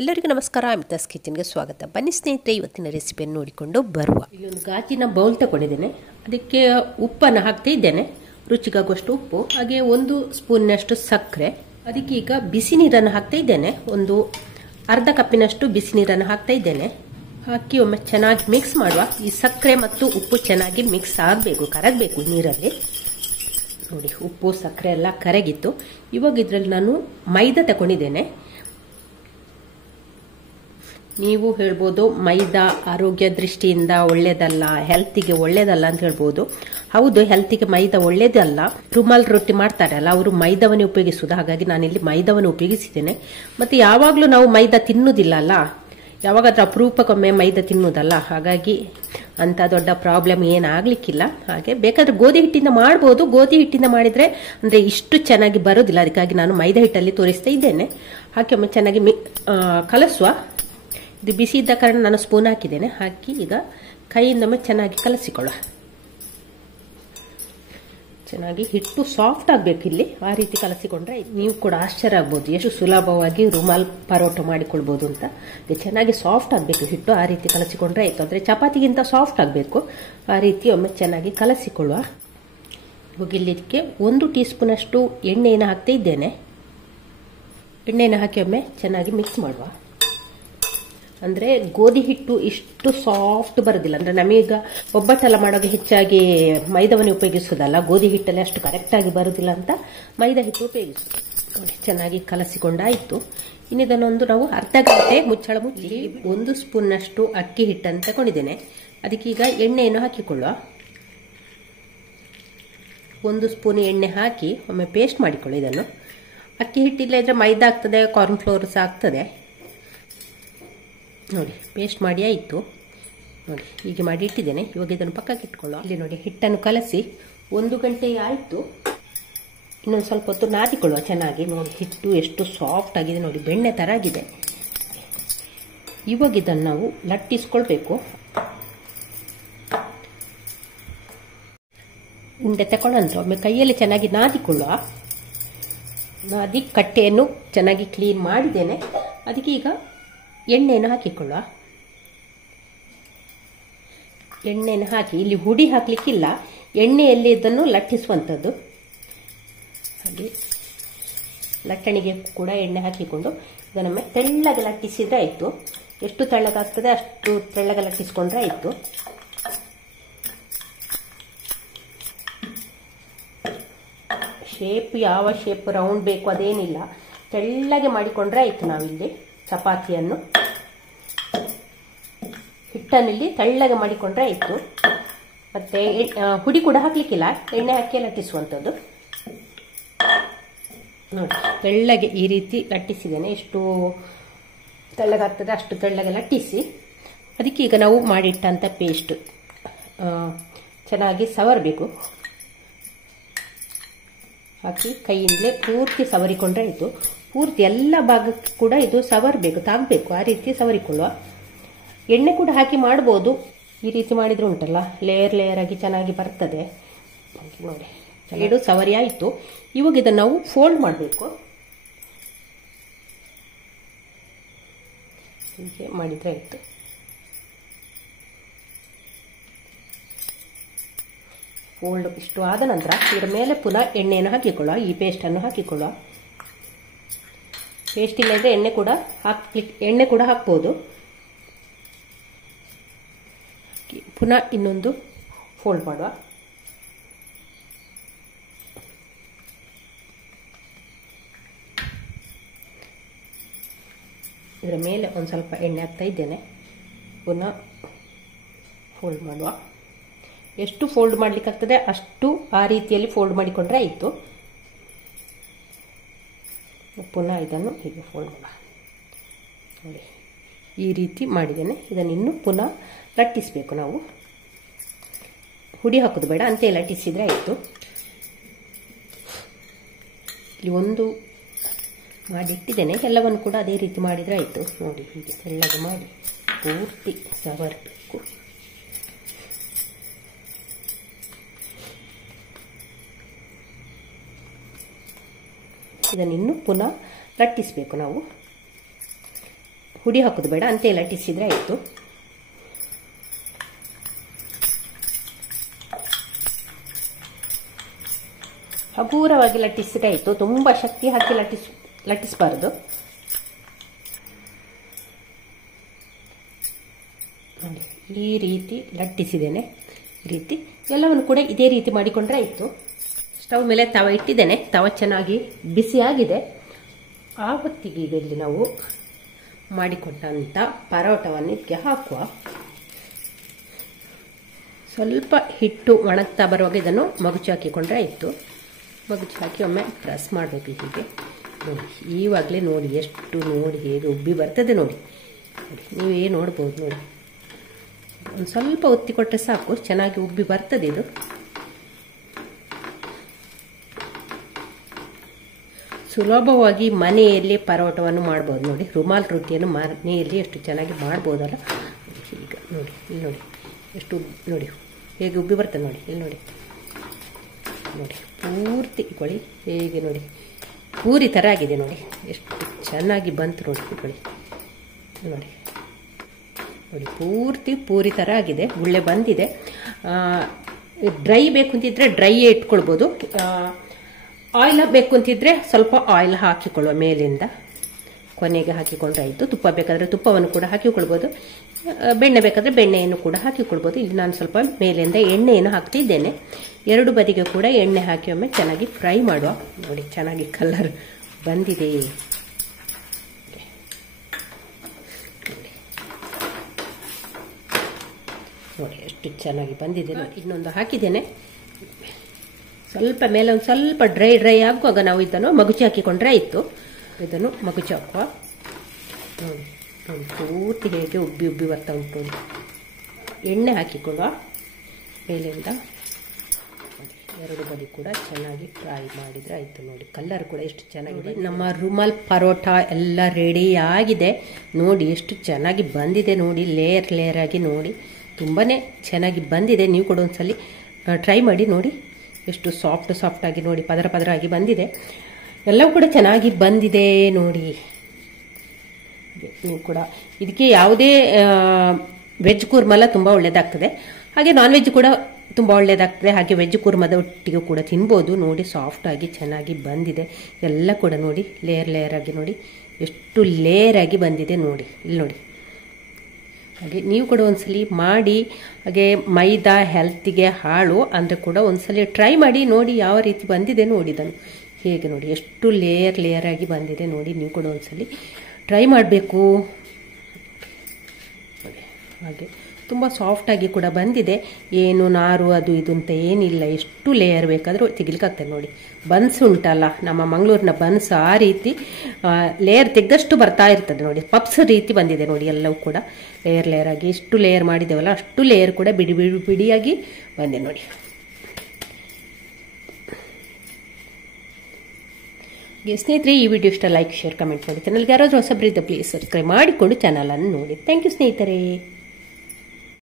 ಎಲ್ಲರಿಗೂ ನಮಸ್ಕಾರ. ಅಮಿತಾಸ್ ಕಿಚನ್ಗೆ ಸ್ವಾಗತ. ಬನ್ನಿ ಸ್ನೇಹಿತರೆ, ಇವತ್ತಿನ ರೆಸಿಪಿಯನ್ನು ನೋಡಿಕೊಂಡು ಬರುವ. ಇಲ್ಲೊಂದು ಗಾಜಿನ ಬೌಲ್ ತಗೊಂಡಿದ್ದೇನೆ. ಅದಕ್ಕೆ ಉಪ್ಪನ್ನು ಹಾಕ್ತಾ ಇದ್ದೇನೆ, ರುಚಿಗಾಗುವಷ್ಟು ಉಪ್ಪು, ಹಾಗೆ 1 ಸ್ಪೂನ್ನಷ್ಟು ಸಕ್ಕರೆ. ಅದಕ್ಕೆ ಈಗ ಬಿಸಿ ನೀರನ್ನು ಹಾಕ್ತಾ ಇದ್ದೇನೆ. ಒಂದು ಅರ್ಧ ಕಪ್ಪಿನಷ್ಟು ಬಿಸಿ ನೀರನ್ನು ಹಾಕ್ತಾ ಇದ್ದೇನೆ. ಹಾಕಿ ಒಮ್ಮೆ ಚೆನ್ನಾಗಿ ಮಿಕ್ಸ್ ಮಾಡುವ. ಈ ಸಕ್ಕರೆ ಮತ್ತು ಉಪ್ಪು ಚೆನ್ನಾಗಿ ಮಿಕ್ಸ್ ಆಗಬೇಕು, ಕರಗಬೇಕು ನೀರಲ್ಲಿ. ನೋಡಿ, ಉಪ್ಪು ಸಕ್ಕರೆ ಎಲ್ಲ ಕರಗಿತ್ತು. ಇವಾಗ ಇದರಲ್ಲಿ ನಾನು ಮೈದಾ ತಗೊಂಡಿದ್ದೇನೆ. ನೀವು ಹೇಳ್ಬೋದು ಮೈದಾ ಆರೋಗ್ಯ ದೃಷ್ಟಿಯಿಂದ ಒಳ್ಳೇದಲ್ಲ, ಹೆಲ್ತಿಗೆ ಒಳ್ಳೇದಲ್ಲ ಅಂತ ಹೇಳ್ಬೋದು. ಹೌದು, ಹೆಲ್ತಿಗೆ ಮೈದಾ ಒಳ್ಳೇದಲ್ಲ. ರುಮಾಲ್ ರೊಟ್ಟಿ ಮಾಡ್ತಾರಲ್ಲ, ಅವರು ಮೈದಾವನ್ನೇ ಉಪಯೋಗಿಸುವುದು. ಹಾಗಾಗಿ ನಾನಿಲ್ಲಿ ಮೈದಾವನ್ನು ಉಪಯೋಗಿಸಿದ್ದೇನೆ. ಮತ್ತೆ ಯಾವಾಗಲೂ ನಾವು ಮೈದಾ ತಿನ್ನುವುದಿಲ್ಲ ಅಲ್ಲ, ಯಾವಾಗಾದ್ರೂ ಅಪರೂಪಕ್ಕೊಮ್ಮೆ ಮೈದಾ ತಿನ್ನುವುದಲ್ಲ. ಹಾಗಾಗಿ ಅಂತ ದೊಡ್ಡ ಪ್ರಾಬ್ಲಮ್ ಏನಾಗ್ಲಿಕ್ಕಿಲ್ಲ. ಹಾಗೆ ಬೇಕಾದ್ರೆ ಗೋಧಿ ಹಿಟ್ಟಿಂದ ಮಾಡ್ಬೋದು. ಗೋಧಿ ಹಿಟ್ಟಿಂದ ಮಾಡಿದ್ರೆ ಅಂದ್ರೆ ಇಷ್ಟು ಚೆನ್ನಾಗಿ ಬರೋದಿಲ್ಲ. ಅದಕ್ಕಾಗಿ ನಾನು ಮೈದಾ ಹಿಟ್ಟಲ್ಲಿ ತೋರಿಸ್ತಾ ಇದ್ದೇನೆ. ಹಾಕಿ ಒಮ್ಮೆ ಚೆನ್ನಾಗಿ ಕಲಸುವ. ಇದು ಬಿಸಿ ಇದ್ದ ಕಾರಣ ನಾನು ಸ್ಪೂನ್ ಹಾಕಿದ್ದೇನೆ. ಹಾಕಿ ಈಗ ಕೈಯಿಂದೊಮ್ಮೆ ಚೆನ್ನಾಗಿ ಕಲಸಿಕೊಳ್ಳುವ. ಚೆನ್ನಾಗಿ ಹಿಟ್ಟು ಸಾಫ್ಟ್ ಆಗಬೇಕು ಇಲ್ಲಿ, ಆ ರೀತಿ ಕಲಸಿಕೊಂಡ್ರೆ ನೀವು ಕೂಡ ಆಶ್ಚರ್ಯ ಆಗ್ಬೋದು ಎಷ್ಟು ಸುಲಭವಾಗಿ ರುಮಾಲ್ ಪರೋಟ ಮಾಡಿಕೊಳ್ಬಹುದು ಅಂತ. ಚೆನ್ನಾಗಿ ಸಾಫ್ಟ್ ಆಗಬೇಕು ಹಿಟ್ಟು, ಆ ರೀತಿ ಕಲಸಿಕೊಂಡ್ರೆ ಆಯ್ತು. ಅಂದ್ರೆ ಚಪಾತಿಗಿಂತ ಸಾಫ್ಟ್ ಆಗಬೇಕು. ಆ ರೀತಿ ಒಮ್ಮೆ ಚೆನ್ನಾಗಿ ಕಲಸಿಕೊಳ್ಳುವ. ಇದಕ್ಕೆ 1 ಟೀ ಸ್ಪೂನ್ ಅಷ್ಟು ಎಣ್ಣೆಯನ್ನು ಹಾಕ್ತಾ ಇದ್ದೇನೆ. ಎಣ್ಣೆಯನ್ನು ಹಾಕಿ ಒಮ್ಮೆ ಚೆನ್ನಾಗಿ ಮಿಕ್ಸ್ ಮಾಡುವ. ಅಂದ್ರೆ ಗೋಧಿ ಹಿಟ್ಟು ಇಷ್ಟು ಸಾಫ್ಟ್ ಬರೋದಿಲ್ಲ. ಅಂದ್ರೆ ನಮೀಗ ಒಬ್ಬಟ್ಟೆಲ್ಲ ಮಾಡೋದು ಹೆಚ್ಚಾಗಿ ಮೈದಾವನ್ನು ಉಪಯೋಗಿಸೋದಲ್ಲ, ಗೋಧಿ ಹಿಟ್ಟಲ್ಲಿ ಅಷ್ಟು ಕರೆಕ್ಟ್ ಆಗಿ ಬರುದಿಲ್ಲ ಅಂತ ಮೈದಾ ಹಿಟ್ಟು ಉಪಯೋಗಿಸೋದು. ನೋಡಿ, ಚೆನ್ನಾಗಿ ಕಲಸಿಕೊಂಡಾಯ್ತು. ಇನ್ನಿದನ್ನೊಂದು ನಾವು ಅರ್ಧ ಗಂಟೆ ಮುಚ್ಚಳ ಮುಚ್ಚಿ 1 ಸ್ಪೂನ್ನಷ್ಟು ಅಕ್ಕಿ ಹಿಟ್ಟನ್ನು ತಗೊಂಡಿದ್ದೇನೆ. ಅದಕ್ಕೀಗ ಎಣ್ಣೆಯನ್ನು ಹಾಕಿಕೊಳ್ಳುವ. 1 ಸ್ಪೂನ್ ಎಣ್ಣೆ ಹಾಕಿ ಒಮ್ಮೆ ಪೇಸ್ಟ್ ಮಾಡಿಕೊಳ್ಳಿ ಇದನ್ನು. ಅಕ್ಕಿ ಹಿಟ್ಟಿಲ್ಲ ಇದ್ರೆ ಮೈದಾ ಆಗ್ತದೆ, ಕಾರ್ನ್ ಫ್ಲೋರ್ ಸಹ ಆಗ್ತದೆ. ನೋಡಿ, ಪೇಸ್ಟ್ ಮಾಡಿ ಆಯಿತು. ನೋಡಿ, ಹೀಗೆ ಮಾಡಿ ಇಟ್ಟಿದ್ದೇನೆ. ಇವಾಗ ಇದನ್ನು ಪಕ್ಕಕ್ಕೆ ಇಟ್ಕೊಳ್ಳುವ. ಇಲ್ಲಿ ನೋಡಿ, ಹಿಟ್ಟನ್ನು ಕಲಸಿ 1 ಗಂಟೆ ಆಯಿತು. ಇನ್ನೊಂದು ಸ್ವಲ್ಪ ಹೊತ್ತು ನಾದಿಕೊಳ್ಳುವ ಚೆನ್ನಾಗಿ. ನೋಡಿ, ಹಿಟ್ಟು ಎಷ್ಟು ಸಾಫ್ಟ್ ಆಗಿದೆ ನೋಡಿ, ಬೆಣ್ಣೆ ಥರ ಆಗಿದೆ. ಇವಾಗ ಇದನ್ನು ನಾವು ಲಟ್ಟಿಸ್ಕೊಳ್ಬೇಕು. ಉಂಡೆ ತಗೊಂಡಂತ ಒಮ್ಮೆ ಕೈಯಲ್ಲಿ ಚೆನ್ನಾಗಿ ನಾದಿಕೊಳ್ಳುವ. ನಾದಿ ಕಟ್ಟೆಯನ್ನು ಚೆನ್ನಾಗಿ ಕ್ಲೀನ್ ಮಾಡಿದ್ದೇನೆ. ಅದಕ್ಕೆ ಈಗ ಎಣ್ಣೆಯನ್ನು ಹಾಕಿಕೊಳ್ಳುವ. ಎಣ್ಣೆಯನ್ನು ಹಾಕಿ, ಇಲ್ಲಿ ಹುಡಿ ಹಾಕ್ಲಿಕ್ಕಿಲ್ಲ, ಎಣ್ಣೆಯಲ್ಲಿ ಇದನ್ನು ಲಟ್ಟಿಸುವಂಥದ್ದು. ಹಾಗೆ ಲಟ್ಟಣಿಗೆ ಕೂಡ ಎಣ್ಣೆ ಹಾಕಿಕೊಂಡು ಇದನ್ನೊಮ್ಮೆ ತೆಳ್ಳಗೆ ಲಟ್ಟಿಸಿದ್ರೆ ಆಯಿತು. ಎಷ್ಟು ತೆಳ್ಳಗಾಗ್ತದೆ ಅಷ್ಟು ತೆಳ್ಳಗೆ ಲಟ್ಟಿಸ್ಕೊಂಡ್ರೆ ಆಯಿತು. ಶೇಪ್ ಯಾವ ಶೇಪ್ ರೌಂಡ್ ಬೇಕು ಅದೇನಿಲ್ಲ, ತೆಳ್ಳಗೆ ಮಾಡಿಕೊಂಡ್ರೆ ಆಯಿತು. ನಾವಿಲ್ಲಿ ಚಪಾತಿಯನ್ನು ಹಿಟ್ಟನ್ನಿಲ್ಲಿ ತೆಳ್ಳಗೆ ಮಾಡಿಕೊಂಡ್ರೆ ಆಯಿತು. ಮತ್ತೆ ಹುಡಿ ಕೂಡ ಹಾಕ್ಲಿಕ್ಕಿಲ್ಲ, ಎಣ್ಣೆ ಹಾಕಿ ಲಟ್ಟಿಸುವಂಥದ್ದು. ನೋಡಿ, ತೆಳ್ಳಗೆ ಈ ರೀತಿ ಲಟ್ಟಿಸಿದ್ದೇನೆ. ಎಷ್ಟು ತೆಳ್ಳಗಾಗ್ತದೆ ಅಷ್ಟು ತೆಳ್ಳಗೆ ಲಟ್ಟಿಸಿ ಅದಕ್ಕೆ ಈಗ ನಾವು ಮಾಡಿಟ್ಟಂಥ ಪೇಸ್ಟ್ ಚೆನ್ನಾಗಿ ಸವರಬೇಕು. ಹಾಕಿ ಕೈಯಿಂದಲೇ ಪೂರ್ತಿ ಸವರಿಕೊಂಡ್ರೆ ಆಯಿತು. ಪೂರ್ತಿ ಎಲ್ಲ ಭಾಗಕ್ಕೆ ಕೂಡ ಇದು ಸವರಬೇಕು, ತಾಗಬೇಕು. ಆ ರೀತಿ ಸವರಿಕೊಳ್ಳುವ. ಎಣ್ಣೆ ಕೂಡ ಹಾಕಿ ಮಾಡ್ಬೋದು. ಈ ರೀತಿ ಮಾಡಿದ್ರೆ ಉಂಟಲ್ಲ, ಲೇಯರ್ ಲೇಯರ್ ಆಗಿ ಚೆನ್ನಾಗಿ ಬರ್ತದೆ. ನೋಡಿ, ಎರಡು ಸವರಿ ಆಯಿತು. ಇವಾಗ ಇದನ್ನು ನಾವು ಫೋಲ್ಡ್ ಮಾಡಬೇಕು. ಹೀಗೆ ಮಾಡಿದ್ರೆ ಆಯಿತು. ಫೋಲ್ಡ್ ಇಷ್ಟು ಆದ ನಂತರ ಇದರ ಮೇಲೆ ಪುನಃ ಎಣ್ಣೆಯನ್ನು ಹಾಕಿಕೊಳ್ಳುವ. ಈ ಪೇಸ್ಟನ್ನು ಹಾಕಿಕೊಳ್ಳುವ. ಪೇಸ್ಟ್ ಇಲ್ಲದೆ ಎಣ್ಣೆ ಕೂಡ ಹಾಕ್ಬೋದು. ಪುನಃ ಇನ್ನೊಂದು ಫೋಲ್ಡ್ ಮಾಡುವ. ಇದರ ಮೇಲೆ ಒಂದು ಸ್ವಲ್ಪ ಎಣ್ಣೆ ಹಾಕ್ತಾ ಇದ್ದೇನೆ. ಪುನಃ ಫೋಲ್ಡ್ ಮಾಡುವ. ಎಷ್ಟು ಫೋಲ್ಡ್ ಮಾಡ್ಲಿಕ್ಕಾಗ್ತದೆ ಅಷ್ಟು ಆ ರೀತಿಯಲ್ಲಿ ಫೋಲ್ಡ್ ಮಾಡಿಕೊಂಡ್ರೆ ಆಯಿತು. ಪುನಃ ಇದನ್ನು ಹೀಗೆ ಫೋಲ್ಡ್ ಮಾಡುವ. ನೋಡಿ, ಈ ರೀತಿ ಮಾಡಿದ್ದೇನೆ. ಇದನ್ನು ಇನ್ನು ಪುನಃ ಲಟ್ಟಿಸಬೇಕು. ನಾವು ಹುಡಿ ಹಾಕೋದು ಬೇಡ, ಅಂತೆ ಲಟ್ಟಿಸಿದ್ರೆ ಆಯಿತು. ಇಲ್ಲಿ ಒಂದು ಮಾಡಿಟ್ಟಿದ್ದೇನೆ. ಎಲ್ಲವನ್ನು ಕೂಡ ಅದೇ ರೀತಿ ಮಾಡಿದರೆ ಆಯಿತು. ನೋಡಿ, ಹೀಗೆ ತೆಳ್ಳಗೆ ಮಾಡಿ ಪೂರ್ತಿ ಸವರಬೇಕು. ಇದನ್ನು ಇನ್ನು ಪುನಃ ಲಟ್ಟಿಸಬೇಕು ನಾವು. ಹುಡಿ ಹಾಕೋದು ಬೇಡ, ಅಂತೆ ಲಟ್ಟಿಸಿದ್ರೆ ಆಯಿತು. ಹಗೂರವಾಗಿ ಲಟ್ಟಿಸಿದ್ರೆ ಆಯಿತು, ತುಂಬ ಶಕ್ತಿ ಹಾಕಿ ಲಟ್ಟಿಸಬಾರ್ದು. ನೋಡಿ ಈ ರೀತಿ ಲಟ್ಟಿಸಿದ್ದೇನೆ. ಈ ರೀತಿ ಎಲ್ಲವನ್ನು ಕೂಡ ಇದೇ ರೀತಿ ಮಾಡಿಕೊಂಡ್ರೆ ಆಯಿತು. ಸ್ಟವ್ ಮೇಲೆ ತವ ಇಟ್ಟಿದ್ದೇನೆ, ತವ ಚೆನ್ನಾಗಿ ಬಿಸಿಯಾಗಿದೆ. ಆ ಹೊತ್ತಿಗೆ ಇದರಲ್ಲಿ ನಾವು ಮಾಡಿಕೊಂಡಂಥ ಪರೋಟವನ್ನು ಇದಕ್ಕೆ ಹಾಕುವ. ಸ್ವಲ್ಪ ಹಿಟ್ಟು ಒಣಗ್ತಾ ಬರುವಾಗ ಇದನ್ನು ಮಗುಚು ಹಾಕಿಕೊಂಡ್ರೆ ಆಯಿತು. ಮಗುಚು ಹಾಕಿ ಒಮ್ಮೆ ಪ್ರೆಸ್ ಮಾಡಬೇಕು ಹೀಗೆ. ನೋಡಿ ಈವಾಗಲೇ ನೋಡಿ ಎಷ್ಟು ನೋಡಿ ಹೇಗೆ ಉಬ್ಬಿ ಬರ್ತದೆ ನೋಡಿ. ನೋಡಿ ನೀವೇ ನೋಡ್ಬೋದು ನೋಡಿ. ಒಂದು ಸ್ವಲ್ಪ ಒತ್ತಿ ಕೊಟ್ಟರೆ ಸಾಕು, ಚೆನ್ನಾಗಿ ಉಬ್ಬಿ ಬರ್ತದೆ ಇದು. ಸುಲಭವಾಗಿ ಮನೆಯಲ್ಲಿ ಪರೋಟವನ್ನು ಮಾಡ್ಬೋದು ನೋಡಿ. ರುಮಾಲ್ ರೊಟ್ಟಿಯನ್ನು ಮನೆಯಲ್ಲಿ ಎಷ್ಟು ಚೆನ್ನಾಗಿ ಮಾಡ್ಬೋದಲ್ಲ. ಈಗ ನೋಡಿ ಇಲ್ಲಿ ನೋಡಿ ಎಷ್ಟು ನೋಡಿ ಹೇಗೆ ಉಬ್ಬಿ ಬರ್ತದೆ ನೋಡಿ. ಇಲ್ಲಿ ನೋಡಿ ನೋಡಿ ಪೂರ್ತಿ ಇಟ್ಕೊಳ್ಳಿ, ಹೇಗೆ ನೋಡಿ ಪೂರಿ ಥರ ಆಗಿದೆ ನೋಡಿ. ಎಷ್ಟು ಚೆನ್ನಾಗಿ ಬಂತು ನೋಡಿ. ಇಟ್ಕೊಳ್ಳಿ ನೋಡಿ ನೋಡಿ ಪೂರ್ತಿ ಪೂರಿ ಥರ ಆಗಿದೆ, ಗುಳ್ಳೆ ಬಂದಿದೆ. ಡ್ರೈ ಬೇಕು ಅಂತಿದ್ರೆ ಡ್ರೈಯೇ ಇಟ್ಕೊಳ್ಬೋದು. ಆಯಿಲ್ ಬೇಕು ಅಂತಿದ್ರೆ ಸ್ವಲ್ಪ ಆಯಿಲ್ ಹಾಕಿಕೊಳ್ಳುವ ಮೇಲಿಂದ ಕೊನೆಗೆ ಹಾಕಿಕೊಂಡ್ರೆ ಆಯಿತು. ತುಪ್ಪ ಬೇಕಾದರೆ ತುಪ್ಪವನ್ನು ಕೂಡ ಹಾಕಿಕೊಳ್ಬೋದು, ಬೆಣ್ಣೆ ಬೇಕಾದರೆ ಬೆಣ್ಣೆಯನ್ನು ಕೂಡ ಹಾಕಿಕೊಳ್ಬೋದು. ಇಲ್ಲಿ ನಾನು ಸ್ವಲ್ಪ ಮೇಲಿಂದ ಎಣ್ಣೆಯನ್ನು ಹಾಕ್ತಿದ್ದೇನೆ. ಎರಡು ಬದಿಗೆ ಕೂಡ ಎಣ್ಣೆ ಹಾಕಿ ಒಮ್ಮೆ ಚೆನ್ನಾಗಿ ಫ್ರೈ ಮಾಡುವ. ನೋಡಿ ಚೆನ್ನಾಗಿ ಕಲರ್ ಬಂದಿದೆ. ನೋಡಿ ಎಷ್ಟು ಚೆನ್ನಾಗಿ ಬಂದಿದೆ. ಇನ್ನೊಂದು ಹಾಕಿದ್ದೇನೆ. ಸ್ವಲ್ಪ ಮೇಲೆ ಒಂದು ಸ್ವಲ್ಪ ಡ್ರೈ ಆಗುವಾಗ ನಾವು ಇದನ್ನು ಮಗುಚಿ ಹಾಕಿಕೊಂಡ್ರೆ ಆಯಿತು. ಇದನ್ನು ಮಗುಚಿ ಹಾಕುವ. ನೋಡಿ ಪೂರ್ತಿ ಹೇಗೆ ಉಬ್ಬಿ ಉಬ್ಬಿ ಬರ್ತಾ ಉಂಟು. ಎಣ್ಣೆ ಹಾಕಿಕೊಳ್ಳುವ ಮೇಲಿಂದ. ಎರಡು ಬದಿ ಕೂಡ ಚೆನ್ನಾಗಿ ಫ್ರೈ ಮಾಡಿದರೆ ಆಯಿತು. ನೋಡಿ ಕಲರ್ ಕೂಡ ಎಷ್ಟು ಚೆನ್ನಾಗಿದೆ. ನಮ್ಮ ರುಮಾಲ್ ಪರೋಟ ಎಲ್ಲ ರೆಡಿ ಆಗಿದೆ. ನೋಡಿ ಎಷ್ಟು ಚೆನ್ನಾಗಿ ಬಂದಿದೆ ನೋಡಿ, ಲೇಯರ್ ಲೇಯರ್ ಆಗಿ ನೋಡಿ, ತುಂಬಾ ಚೆನ್ನಾಗಿ ಬಂದಿದೆ. ನೀವು ಕೂಡ ಒಂದ್ಸಲಿ ಟ್ರೈ ಮಾಡಿ ನೋಡಿ. ಎಷ್ಟು ಸಾಫ್ಟ್ ಆಗಿ ನೋಡಿ, ಪದರ ಪದರ ಆಗಿ ಬಂದಿದೆ. ಎಲ್ಲವೂ ಕೂಡ ಚೆನ್ನಾಗಿ ಬಂದಿದೆ ನೋಡಿ. ನೀವು ಕೂಡ ಇದಕ್ಕೆ ಯಾವುದೇ ವೆಜ್ ಕೂರ್ಮೆಲ್ಲ ತುಂಬ ಒಳ್ಳೆಯದಾಗ್ತದೆ, ಹಾಗೆ ನಾನ್ ವೆಜ್ ಕೂಡ ತುಂಬ ಒಳ್ಳೆಯದಾಗ್ತದೆ. ಹಾಗೆ ವೆಜ್ ಕೂರ್ಮದ ಒಟ್ಟಿಗೆ ಕೂಡ ತಿನ್ಬೋದು. ನೋಡಿ ಸಾಫ್ಟ್ ಆಗಿ ಚೆನ್ನಾಗಿ ಬಂದಿದೆ. ಎಲ್ಲ ಕೂಡ ನೋಡಿ ಲೇಯರ್ ಲೇಯರ್ ಆಗಿ ನೋಡಿ ಎಷ್ಟು ಲೇಯರ್ ಆಗಿ ಬಂದಿದೆ ನೋಡಿ. ಇಲ್ಲಿ ನೋಡಿ ಹಾಗೆ ನೀವು ಕೂಡ ಒಂದ್ಸಲಿ ಮಾಡಿ. ಹಾಗೆ ಮೈದಾ ಹೆಲ್ತಿಗೆ ಹಾಳು ಅಂದರೆ ಕೂಡ ಒಂದ್ಸಲಿ ಟ್ರೈ ಮಾಡಿ ನೋಡಿ ಯಾವ ರೀತಿ ಬಂದಿದೆ ನೋಡಿ. ಇದನ್ನು ಹೇಗೆ ನೋಡಿ ಎಷ್ಟು ಲೇಯರ್ ಲೇಯರ್ ಆಗಿ ಬಂದಿದೆ ನೋಡಿ. ನೀವು ಕೂಡ ಒಂದ್ಸಲಿ ಟ್ರೈ ಮಾಡಬೇಕು. ಹಾಗೆ ತುಂಬ ಸಾಫ್ಟಾಗಿ ಕೂಡ ಬಂದಿದೆ. ಏನು ನಾರು ಅದು ಇದು ಅಂತ ಏನಿಲ್ಲ, ಎಷ್ಟು ಲೇಯರ್ ಬೇಕಾದರೂ ತೆಗಿಲಿಕ್ಕಾಗ್ತದೆ ನೋಡಿ. ಬನ್ಸ್ ಉಂಟಲ್ಲ ನಮ್ಮ ಮಂಗಳೂರಿನ ಬನ್ಸ್, ಆ ರೀತಿ ಲೇಯರ್ ತೆಗೆದಷ್ಟು ಬರ್ತಾ ಇರ್ತದೆ ನೋಡಿ. ಪಪ್ಸ್ ರೀತಿ ಬಂದಿದೆ ನೋಡಿ. ಎಲ್ಲವೂ ಕೂಡ ಲೇಯರ್ ಲೇಯರ್ ಆಗಿ ಎಷ್ಟು ಲೇಯರ್ ಮಾಡಿದ್ದೇವಲ್ಲ ಅಷ್ಟು ಲೇಯರ್ ಕೂಡ ಬಿಡಿ ಬಿಡಿ ಬಿಡಿಯಾಗಿ ಬಂದೆ ನೋಡಿ. ಸ್ನೇಹಿತರೆ ಈ ವಿಡಿಯೋ ಇಷ್ಟ ಲೈಕ್ ಶೇರ್ ಕಮೆಂಟ್ ಮಾಡಿ. ಚಾನಲ್ಗೆ ಯಾರಾದರೂ ಹೊಸಬ್ರಿದ್ದ ಪ್ಲೀಸ್ ಸಬ್ಸ್ಕ್ರೈಬ್ ಮಾಡಿಕೊಂಡು ಚಾನಲನ್ನು ನೋಡಿ. ಥ್ಯಾಂಕ್ ಯು ಸ್ನೇಹಿತರೆ.